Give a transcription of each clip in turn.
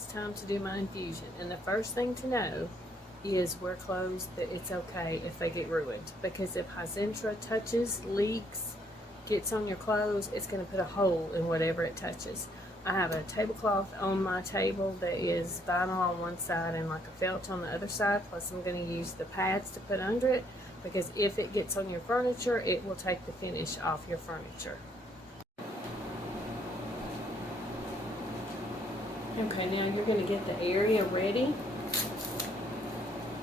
it's time to do my infusion. And the first thing to know is wear clothes that it's okay if they get ruined. Because if Hizentra touches, leaks, gets on your clothes, it's going to put a hole in whatever it touches. I have a tablecloth on my table that is vinyl on one side and like a felt on the other side. Plus I'm going to use the pads to put under it, because if it gets on your furniture, it will take the finish off your furniture. Okay, now you're going to get the area ready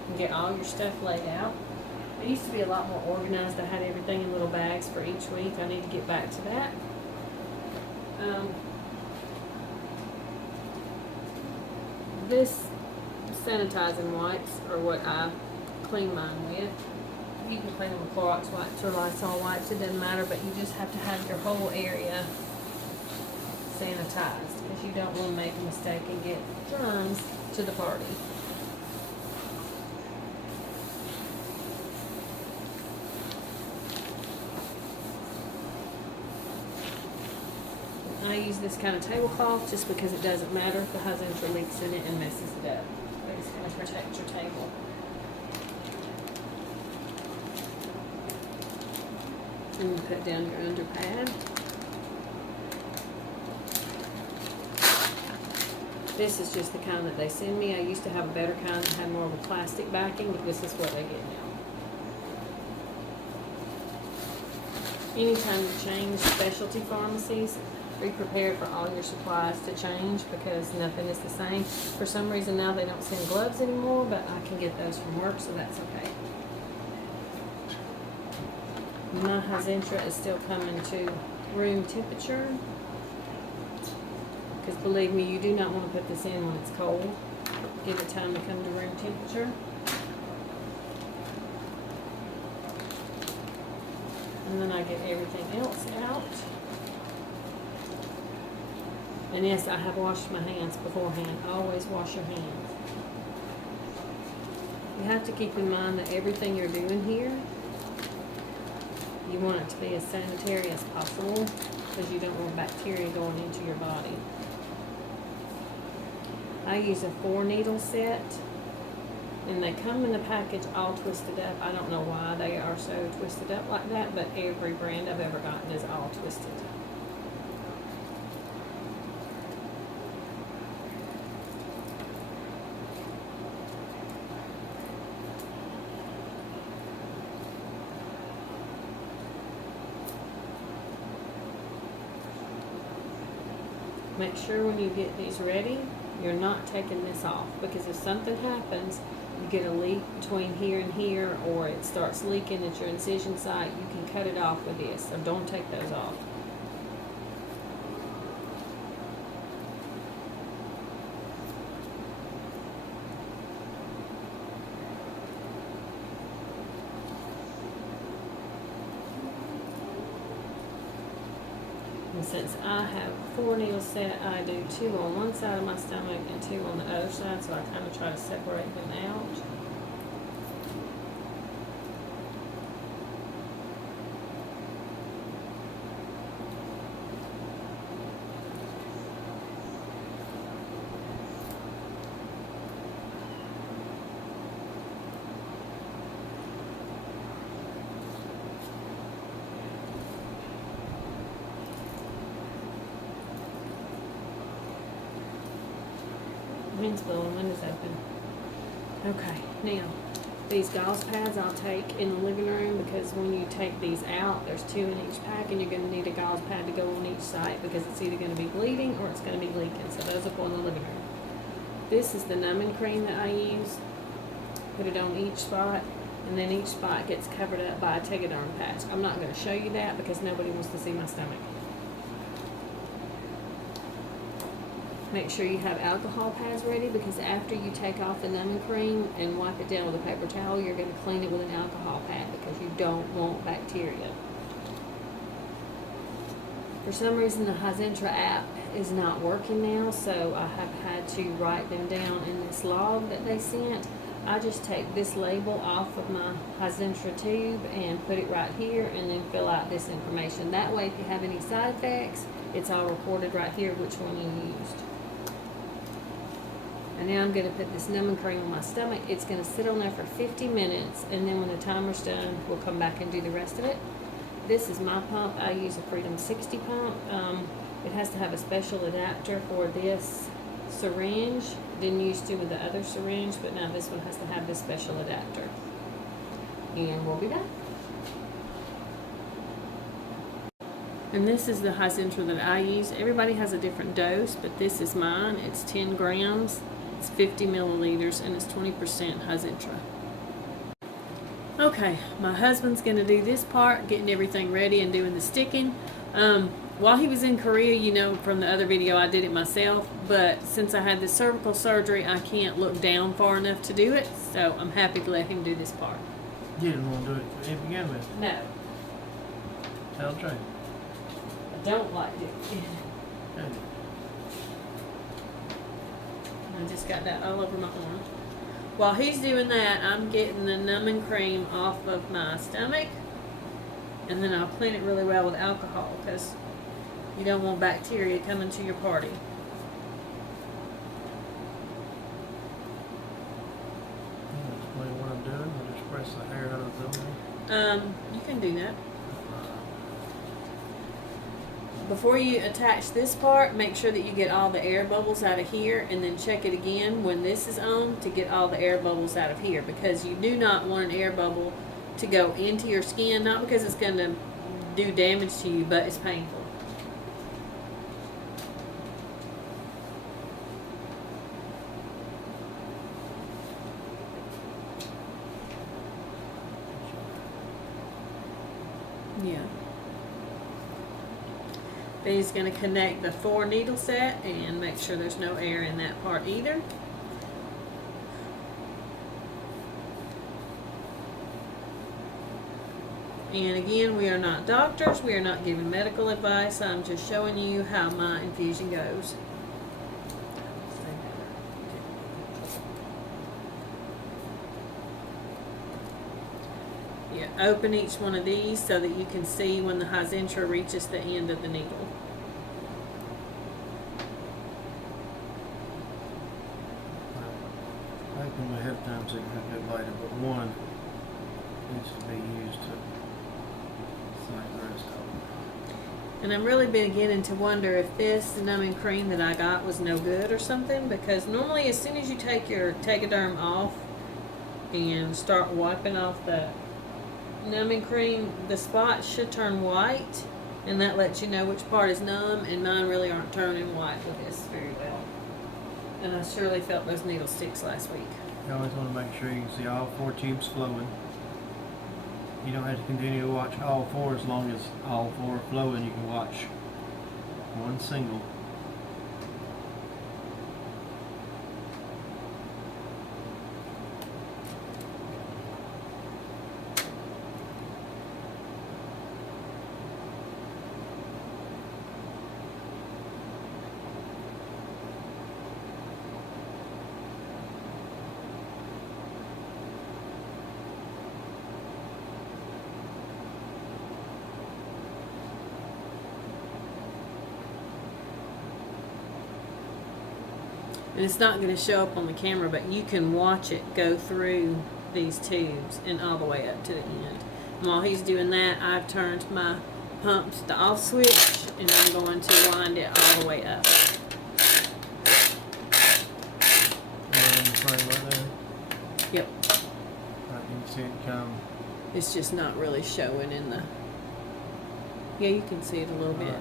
and get all your stuff laid out. It used to be a lot more organized. I had everything in little bags for each week. I need to get back to that. This sanitizing wipes are what I clean mine with. You can clean them with Clorox wipes or Lysol wipes, it doesn't matter, but you just have to have your whole area sanitized, because you don't want to make a mistake and get germs to the party. I use this kind of tablecloth just because it doesn't matter if the Hizentra leaks in it and messes it up. But it's going to protect your table. And you put down your underpad. This is just the kind that they send me. I used to have a better kind that had more of a plastic backing, but this is what they get now. Anytime you change specialty pharmacies, be prepared for all your supplies to change, because nothing is the same. For some reason now they don't send gloves anymore, but I can get those from work, so that's okay. My Hizentra is still coming to room temperature, because believe me, you do not want to put this in when it's cold. Give it time to come to room temperature. And then I get everything else out. And yes, I have washed my hands beforehand. Always wash your hands. You have to keep in mind that everything you're doing here, you want it to be as sanitary as possible, because you don't want bacteria going into your body. I use a 4-needle set, and they come in the package all twisted up. I don't know why they are so twisted up like that, but every brand I've ever gotten is all twisted. Make sure when you get these ready, you're not taking this off, because if something happens, you get a leak between here and here, or it starts leaking at your incision site, you can cut it off with this, so don't take those off. And since I have a 4-needle set, I do 2 on one side of my stomach and 2 on the other side, so I kind of try to separate them out. Wind's blowing, windows open. Okay, now these gauze pads I'll take in the living room, because when you take these out, there's 2 in each pack, and you're going to need a gauze pad to go on each side, because it's either going to be bleeding or it's going to be leaking. So those will go in the living room. This is the numbing cream that I use. Put it on each spot, and then each spot gets covered up by a Tegaderm patch. I'm not going to show you that because nobody wants to see my stomach. Make sure you have alcohol pads ready, because after you take off the numbing cream and wipe it down with a paper towel, you're going to clean it with an alcohol pad, because you don't want bacteria. For some reason the Hizentra app is not working now, so I have had to write them down in this log that they sent. I just take this label off of my Hizentra tube and put it right here, and then fill out this information. That way, if you have any side effects, it's all recorded right here which one you used. And now I'm going to put this numbing cream on my stomach. It's going to sit on there for 50 minutes, and then when the timer's done, we'll come back and do the rest of it. This is my pump. I use a Freedom 60 pump. It has to have a special adapter for this syringe. Didn't used to with the other syringe, but now this one has to have this special adapter. And we'll be back. And this is the Hizentra that I use. Everybody has a different dose, but this is mine. It's 10 grams, it's 50 milliliters, and it's 20% Hizentra. Okay, my husband's going to do this part, getting everything ready and doing the sticking. While he was in Korea, you know from the other video, I did it myself, but since I had the cervical surgery, I can't look down far enough to do it, so I'm happy to let him do this part. You didn't want to do it to begin with? No. Tell the truth. I don't like it. I just got that all over my arm. While he's doing that, I'm getting the numbing cream off of my stomach, and then I'll clean it really well with alcohol because you don't want bacteria coming to your party. Explain what I'm doing. I just press the hair out of the building. You can do that. Before you attach this part, make sure that you get all the air bubbles out of here, and then check it again when this is on to get all the air bubbles out of here, because you do not want an air bubble to go into your skin, not because it's going to do damage to you, but it's painful. Yeah. Then he's going to connect the 4 needle set and make sure there's no air in that part either. And again, we are not doctors, we are not giving medical advice, I'm just showing you how my infusion goes. Yeah, open each one of these so that you can see when the Hizentra reaches the end of the needle. I think them ahead of time so you can have good later, but one needs to be used to like the rest of them. And I'm really beginning to wonder if this numbing cream that I got was no good or something, because normally as soon as you take your Tegaderm off and start wiping off the numbing cream, the spots should turn white, and that lets you know which part is numb, and mine really aren't turning white with this very well. And I surely felt those needle sticks last week. You always want to make sure you can see all 4 tubes flowing. You don't have to continue to watch all 4. As long as all 4 are flowing, you can watch one single. And it's not going to show up on the camera, but you can watch it go through these tubes and all the way up to the end. And while he's doing that, I've turned my pump to the off switch, and I'm going to wind it all the way up. Right there. Yep. Right, you can see it come. It's just not really showing in the... Yeah, you can see it a little bit.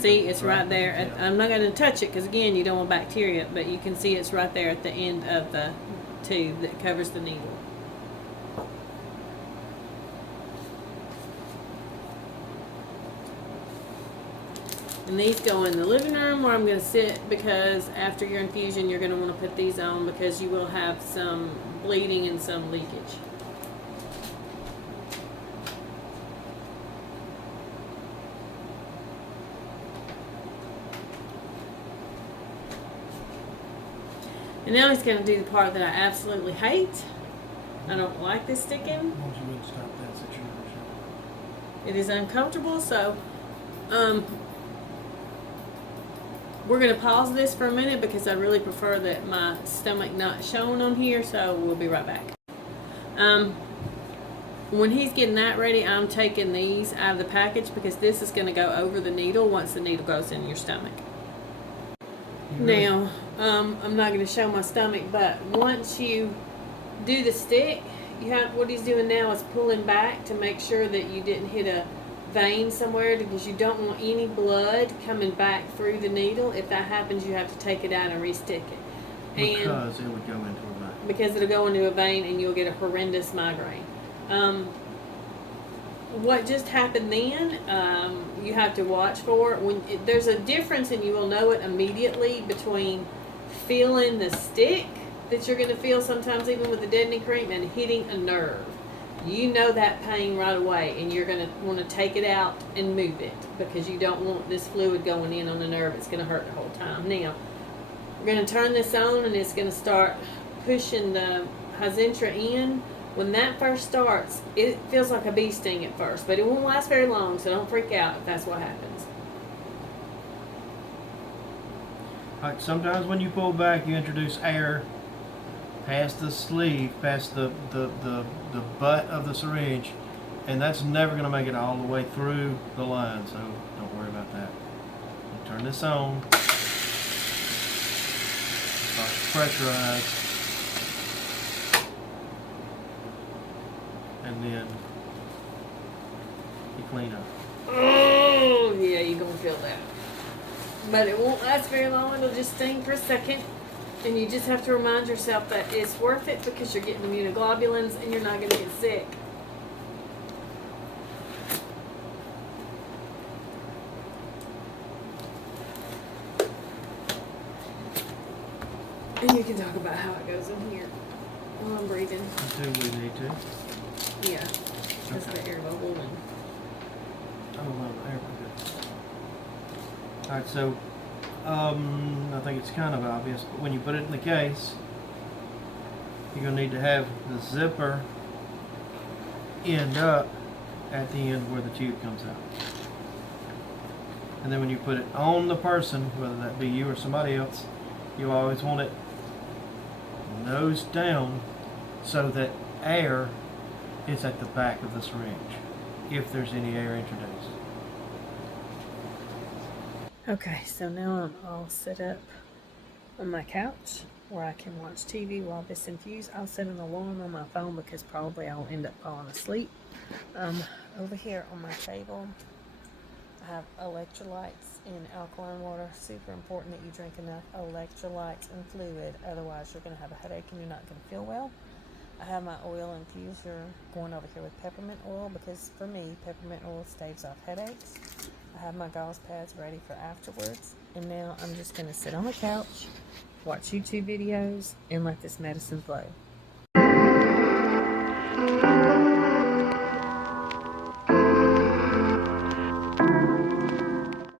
See, it's right there. Yeah. I'm not going to touch it because, again, you don't want bacteria, but you can see it's right there at the end of the tube that covers the needle. And these go in the living room where I'm going to sit, because after your infusion you're going to want to put these on because you will have some bleeding and some leakage. And now he's going to do the part that I absolutely hate. I don't like this sticking. It is uncomfortable, so We're going to pause this for a minute because I really prefer that my stomach not shown on here, so we'll be right back. When he's getting that ready, I'm taking these out of the package because this is going to go over the needle once the needle goes in your stomach. Now, I'm not going to show my stomach, but once you do the stick, you have, what he's doing now is pulling back to make sure that you didn't hit a vein somewhere, because you don't want any blood coming back through the needle. If that happens, you have to take it out and re-stick it. Because it would go into a vein. Because it'll go into a vein and you'll get a horrendous migraine. What just happened then, you have to watch for. There's a difference, and you will know it immediately, between feeling the stick that you're going to feel sometimes even with the deadening cream and hitting a nerve. You know that pain right away, and you're going to want to take it out and move it because you don't want this fluid going in on the nerve. It's going to hurt the whole time. Now, we're going to turn this on, and it's going to start pushing the Hizentra in. When that first starts, it feels like a bee sting at first, but it won't last very long, so don't freak out if that's what happens. Alright, sometimes when you pull back, you introduce air past the sleeve, past the butt of the syringe, and that's never going to make it all the way through the line, so don't worry about that. You turn this on, start to pressurize, and then you clean up. Oh, yeah, you're going to feel that. But it won't last very long. It'll just sting for a second. And you just have to remind yourself that it's worth it because you're getting immunoglobulins and you're not going to get sick. And you can talk about how it goes in here while I'm breathing. Do we need to? Yeah, because Okay. the air bubble and... Oh, well, there we go. Alright, so, I think it's kind of obvious, but when you put it in the case, you're going to need to have the zipper end up at the end where the tube comes out. And then when you put it on the person, whether that be you or somebody else, you always want it nose down so that air is at the back of the syringe, if there's any air introduced. Okay, So now I'm all set up on my couch where I can watch TV while this infuses. I'll set an alarm on my phone because probably I'll end up falling asleep. Over here on my table, I have electrolytes in alkaline water. Super important that you drink enough electrolytes and fluid, otherwise you're going to have a headache and you're not going to feel well. I have my oil infuser going over here with peppermint oil because for me, peppermint oil staves off headaches. I have my gauze pads ready for afterwards. And now I'm just going to sit on the couch, watch YouTube videos, and let this medicine flow.